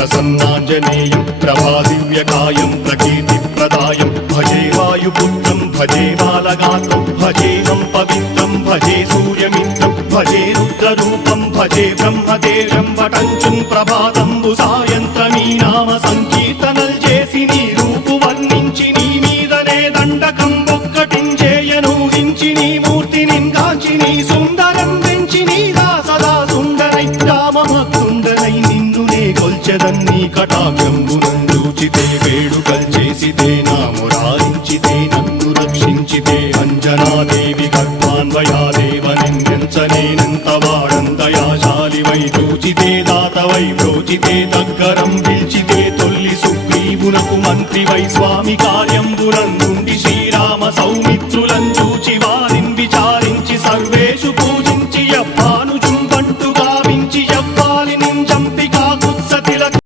ప్రసన్నాంజనేయం ప్రభాదివ్యకాయం ప్రకీర్తిప్రదాయం భజే వాయుపుత్రం భజే బాలగాత్రం భజేహం పవిత్రం భజే సూర్యమిత్రం భజే రుద్రరూపం భజే బ్రహ్మదేవం వటంచుం ప్రభాతంబు సాయంత్రమీ నామ సంకీర్తనల్ చేసి నీ రూపు వర్ణించి నీ మీదనే దండకం ఒక్కటించేయనూహించి నీ మూర్తిని గాంచి నీ సుందరం వెంచి నీ దాసదా సుందరై రామభక్తుండనై నిన్నునే కొల్చెదన్నీ కటాక్షంబునందూచితే వేడుకల్ చేసితే నా మురారించితే నన్ను రక్షించితే అంజనాదేవి గర్భాన్వయాదేవ నిన్నెంచనేనంత వాడంతయాశాలివై చూచితే దాతవై ప్రోచితే దగ్గరం పిల్చితే తొల్లి సుగ్రీవునకు మంత్రివై స్వామి కార్యంబునందుండి శ్రీరామ సౌమిత్ర